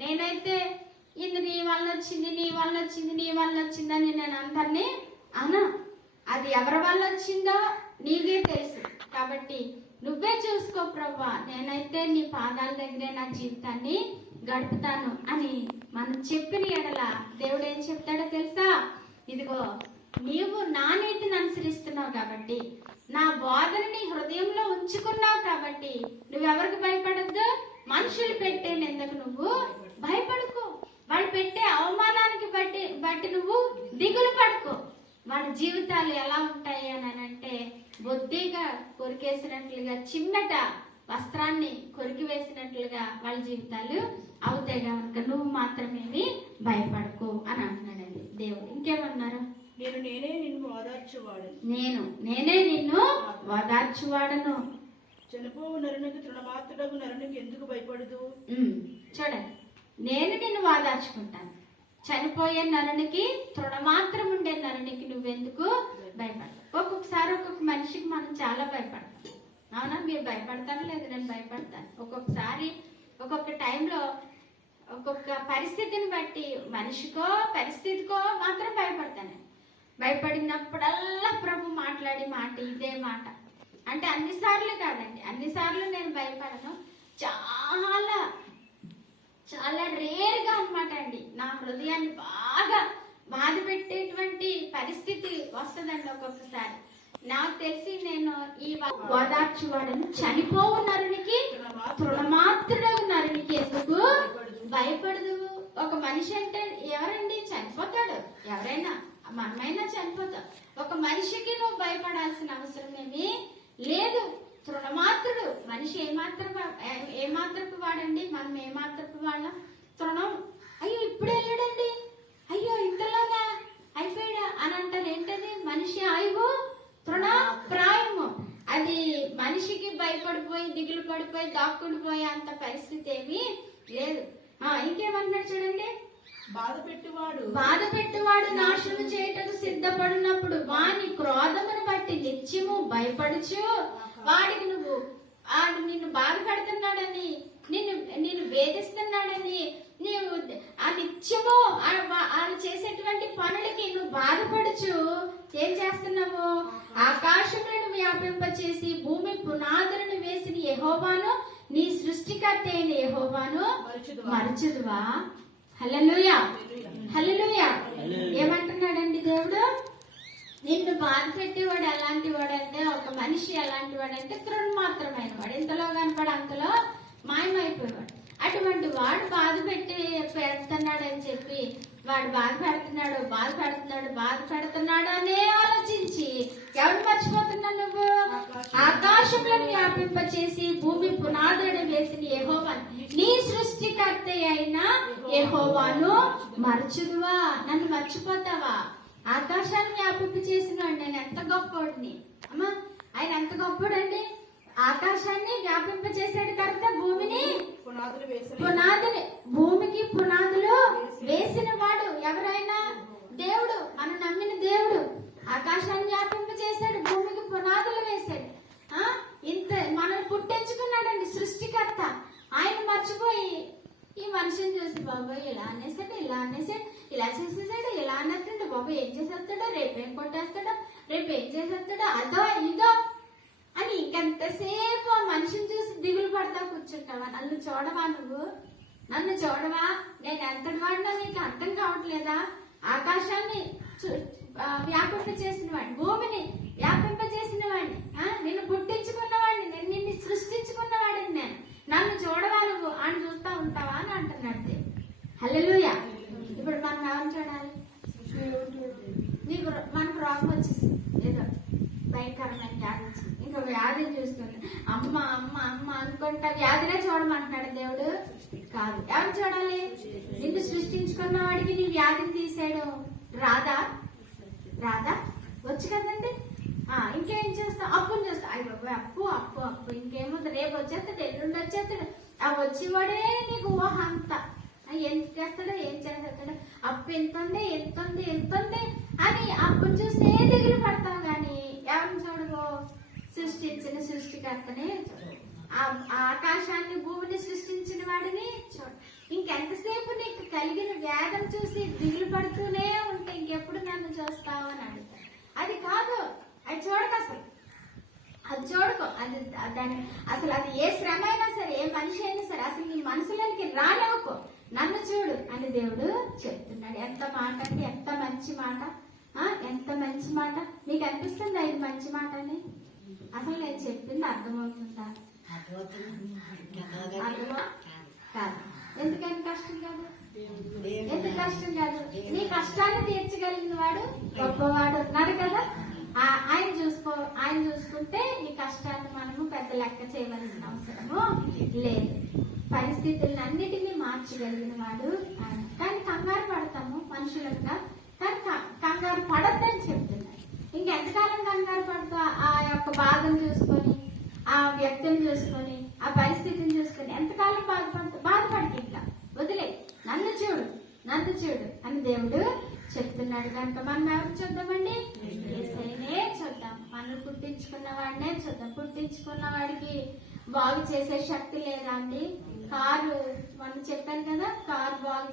నేనైతే ఇది నీ వల్ల వచ్చింది, నీ వల్ల వచ్చింది, నీ వల్ల వచ్చిందని నేను అందరినీ అనా. అది ఎవరి వల్ల వచ్చిందో నీకే తెలుసు. కాబట్టి నువ్వే చూసుకో ప్రభా, నేనైతే నీ పాదాల దగ్గరే నా జీవితాన్ని గడుపుతాను అని మనం చెప్పిన ఎడల దేవుడు ఏం చెప్తాడో తెలుసా? ఇదిగో నీవు నా నీతిని అనుసరిస్తున్నావు కాబట్టి, నా బోధన నీ హృదయంలో ఉంచుకున్నావు కాబట్టి నువ్వెవరికి భయపడద్దు? మనుషులు పెట్టే నిందకు నువ్వు భయపడుకో. వాళ్ళు పెట్టే అవమానానికి బట్టి నువ్వు దిగులు పడుకో. వాళ్ళ జీవితాలు ఎలా ఉంటాయి అని అంటే బొద్దిగా కొరికేసినట్లుగా, చిమ్మట వస్త్రాన్ని కొరికి వేసినట్లుగా వాళ్ళ జీవితాలు అవుతాయి. కనుక నువ్వు మాత్రమేమి భయపడకు అని అంటున్నాడండి దేవుడు. ఇంకేమన్నారు? నేనే నిన్ను ఓదార్చువాడను. నేనే నిన్ను ఓదార్చువాడను. చనిపోవు నరునికి తృణమాత్రుడకు నరునికి ఎందుకు భయపడదు? చూడండి, నేను నిన్ను ఓదార్చుకుంటాను. చనిపోయే నరునికి, తృణమాత్రం ఉండే నరునికి నువ్వెందుకు భయపడతావు? ఒక్కొక్కసారి ఒక్కొక్క మనిషికి మనం చాలా భయపడతాం. అవునా? మీరు భయపడతాను లేదు, నేను భయపడతాను. ఒక్కొక్కసారి ఒక్కొక్క టైంలో ఒక్కొక్క పరిస్థితిని బట్టి మనిషికో పరిస్థితికో మాత్రం భయపడతాను. భయపడినప్పుడల్లా ప్రభు మాట్లాడి మాట ఇదే మాట. అంటే అన్నిసార్లు కాదండి, అన్నిసార్లు నేను భయపడను. చాలా చాలా రేర్గా అనమాట అండి. నా హృదయాన్ని బాగా బాధ పెట్టేటువంటి పరిస్థితి వస్తుందండి ఒక్కొక్కసారి. నాకు తెలిసి నేను ఈ ఓదార్చువాడను. చనిపోవు నరునికి, తృణమాత్రుడగు నరునికి ఎందుకు భయపడదు? ఒక మనిషి అంటే ఎవరండి? చనిపోతాడు. ఎవరైనా, మనమైనా చనిపోతాం. ఒక మనిషికి నువ్వు భయపడాల్సిన అవసరం ఏమీ లేదు. తృణమాత్రుడు మనిషి ఏమాత్రపు వాడండి? మనం ఏమాత్రపు వాళ్ళం? తృణం. అయ్యో ఇప్పుడే వెళ్ళాడండి, అయ్యో ఇంతలాగా అయిపోయాడా అని అంటారు. ఏంటది? మనిషి ఆయువు తృణ ప్రాయము. అది మనిషికి భయపడిపోయి దిగులు పడిపోయి దాక్కుడిపోయే అంత పరిస్థితి ఏమీ లేదు. ఇంకేమన్నాడు చూడండి, బాధ పెట్టువాడు నాశనం చేయటకు సిద్ధపడినప్పుడు వాని క్రోధమును బట్టి నిత్యము భయపడుచు వాడికి నువ్వు నిన్ను బాధ పెడుతున్నాడని, నిన్ను వేధిస్తున్నాడని, నీవు ఆ నిత్యము వాళ్ళు చేసేటువంటి పనులకి నువ్వు బాధపడుచు ఏం చేస్తున్నావు? ఆకాశములను వ్యాపింపచేసి భూమి పునాదులను వేసిన యెహోవాను, నీ సృష్టికర్త అయిన యెహోవాను మరచుదువా? హల్లెలూయా, హల్లెలూయా. ఏమంటున్నాడండి దేవుడు? నిన్ను బాధ పెట్టేవాడు ఎలాంటి వాడంటే, ఒక మనిషి ఎలాంటి వాడంటే తృణమాత్రమైన వాడు. ఇంతలో కనపడి అంతలో మాయమైపోయేవాడు. అటువంటి వాడు బాధ పెడుతున్నాడు అని చెప్పి వాడు బాధ పెడుతున్నాడు అనే ఆలోచించి ఎవరు మర్చిపోతున్నావు నువ్వు? ఆకాశంలను వ్యాపింపచేసి భూమి పునాదులను వేసిన యెహోవాను, నీ సృష్టికర్త అయిన యెహోవాను మరచుదువా? నన్ను మర్చిపోతావా? ఆకాశాన్ని వ్యాపింప చేసిన వాడు నేను ఎంత గొప్పవాడిని అమ్మా. ఆయన ఎంత గొప్పవాడండి? ఆకాశాన్ని వ్యాపింప చేసాడు తర్వాత భూమిని భూమికి పునాదులు వేసిన వాడు ఎవరైనా దేవుడు. మనం నమ్మిన దేవుడు ఆకాశాన్ని వ్యాపింప చేశాడు, భూమికి పునాదులు వేశాడు. ఇంత మనల్ని పుట్టించుకున్నాడండి సృష్టికర్త. ఆయన మర్చిపోయి ఈ మనిషిని చూసి బాబాయ్ ఇలా అనేసాడు, ఇలా చేసేసాడు, ఇలా అన్నట్టుండే బాబాయ్ ఏం చేసేస్తాడో, రేపేం కొట్టేస్తాడో, రేపు ఏం చేసేస్తాడో, అదో ఇదో అని ఇంకెంతసేపు ఆ మనిషిని చూసి దిగులు పడతా కూర్చుంటావా? నన్ను చూడవా? నన్ను చూడవా? నేను ఎంతటి వాడినా నీకు అర్థం కావట్లేదా? ఆకాశాన్ని వ్యాపింప చేసిన వాడిని, భూమిని వ్యాపింప చేసిన వాడిని, నిన్ను పుట్టించుకున్నవాడిని, నేను నిన్ను సృష్టించుకున్నవాడిని, నన్ను చూడవా? నువ్వు అని చూస్తా ఉంటావా అని అంటున్నాడు. హల్లెలూయా. ఇప్పుడు మనం ఎవరు చూడాలి? మనకు రోగం వచ్చేసింది, ఏదో భయంకరమైన వ్యాధి వచ్చింది. ఇంకా వ్యాధిని చూస్తుంది, అమ్మ అమ్మ అమ్మ అనుకుంటా వ్యాధినే చూడమంటున్నాడు దేవుడు. కాదు, ఎవరు చూడాలి? నిన్ను సృష్టించుకున్న వాడికి నీ వ్యాధిని తీసాడు. రాదా? వచ్చు కదండి. ఇంకేం చేస్తావు? అప్పుని చూస్తా. అయ్యి బాబు అప్పు అప్పు అప్పు ఇంకేమో రేపు వచ్చేస్తాడు, ఎల్లుండి వచ్చేస్తాడు. ఆ వచ్చేవాడే నీకు ఊహ అంతా. ఏం చేస్తాడో ఏం చేస్తాడో, అప్పు ఎంతుంది అని అప్పుని చూస్తే దిగులు పడతావు. కానీ ఎవరిని చూడవు? సృష్టించిన సృష్టికర్తనే చూడు. ఆకాశాన్ని భూమిని సృష్టించిన వాడిని చూడు. ఇంకెంతసేపు కలిగిన వేదన చూసి దిగులు పడుతూనే ఉంటే ఇంకెప్పుడు నన్ను చూస్తావు అని అడుగుతాడు. అది కాదు, అది చూడకు అసలు, అది చూడకు. అది దాని అసలు అది ఏ శ్రమ అయినా సరే, ఏ మనిషి అయినా సరే అసలు నీ మనసులోకి రానివ్వకు, నన్ను చూడు అని దేవుడు చెప్తున్నాడు. ఎంత మాట అండి, ఎంత మంచి మాట, ఎంత మంచి మాట. మీకు అనిపిస్తుందా ఇది మంచి మాట అని? అసలు నేను చెప్పింది అర్థమవుతుందా? అర్థమా కాదు. ఎందుకని కష్టం కాదు? ఎందుకు కష్టం కాదు? నీ కష్టాన్ని తీర్చగలిగిన వాడు గొప్పవాడు ఉన్నాడు కదా. ఆయన చూసుకుంటే ఈ కష్టాన్ని మనము పెద్ద లెక్క చేయవలసిన అవసరము లేదు. పరిస్థితులన్నిటినీ మార్చగలిగిన వాడు ఆయన. కానీ కంగారు పడతాము మనుషులంగా, కానీ కంగారు పడద్దని చెప్తున్నాడు. ఇంకెంతకాలం కంగారు పడుతూ ఆ యొక్క బాధను చూసుకొని, ఆ వ్యక్తిని చూసుకొని, ఆ పరిస్థితిని చూసుకొని ఎంతకాలం బాధపడి ఇట్లా వదిలే, నన్ను చూడు అని దేవుడు చెప్తున్నాడు. కనుక మనం ఎవరు చూద్దామండి? యేసయ్యనే చూద్దాం. మనం పుట్టించుకున్న వాడినే చూద్దాం. పుట్టించుకున్న వాడికి బాగు చేసే శక్తి లేదా అండి? కారు మనం చెప్పాను కదా, కారు బాగు